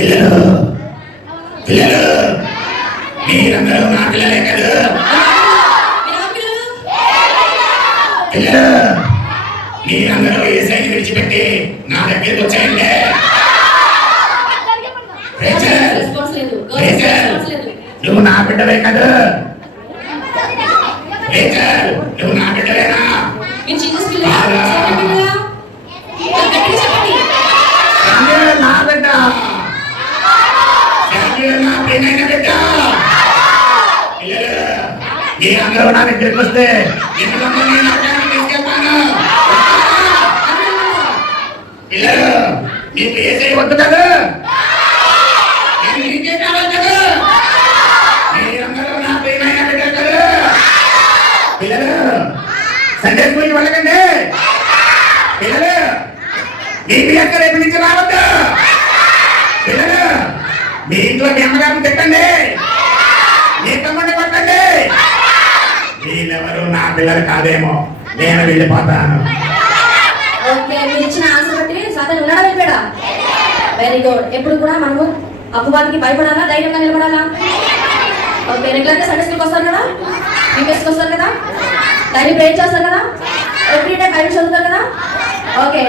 పిల్లలు పిల్లలు మీరందరూ నా పిల్లలే కదా. పిల్లలు మీరందరూ ఏసైని విడిచిపెట్టి నా దగ్గరికి వచ్చేయండి. నువ్వు నా బిడ్డవే కదా. నువ్వు నా బిడ్డవేనా? నా బిడ్డ నా ప్రియమైన బిడ్డ. మీరందరూ నా దగ్గరికి వస్తే తీసుకెళ్తాను. పిల్లలు మీకు ఏసై వద్దు కదా. నీకే కావాలి కదా. మీరందరూ నా ప్రియమైన బిడ్డ కదా. పిల్లలు సండే స్కూల్కి వెళ్ళకండి. పిల్లలు మీ అక్క రేపు నుంచి రావద్దు. పిల్లలు మీ ఇంట్లో మీ అమ్మగారిని తిట్టండి, మీ తమ్ముడిని కొట్టండి. వీళ్ళెవరు నా పిల్లలు కాదేమో, నేను వెళ్ళిపోతాను. Very good. ఎప్పుడు కూడా మనము అపవాదికి భయపడాలా, ధైర్యంగా నిలబడాలా? ఓకే, రెగ్యులర్గా సండే స్కూల్కి వస్తారు కదా, యూపీఎస్కి వస్తారు కదా, డైలీ ప్రేయర్ చేస్తారు కదా, ఎవ్రీ డే బైబిల్ చదువుతారు కదా. ఓకే.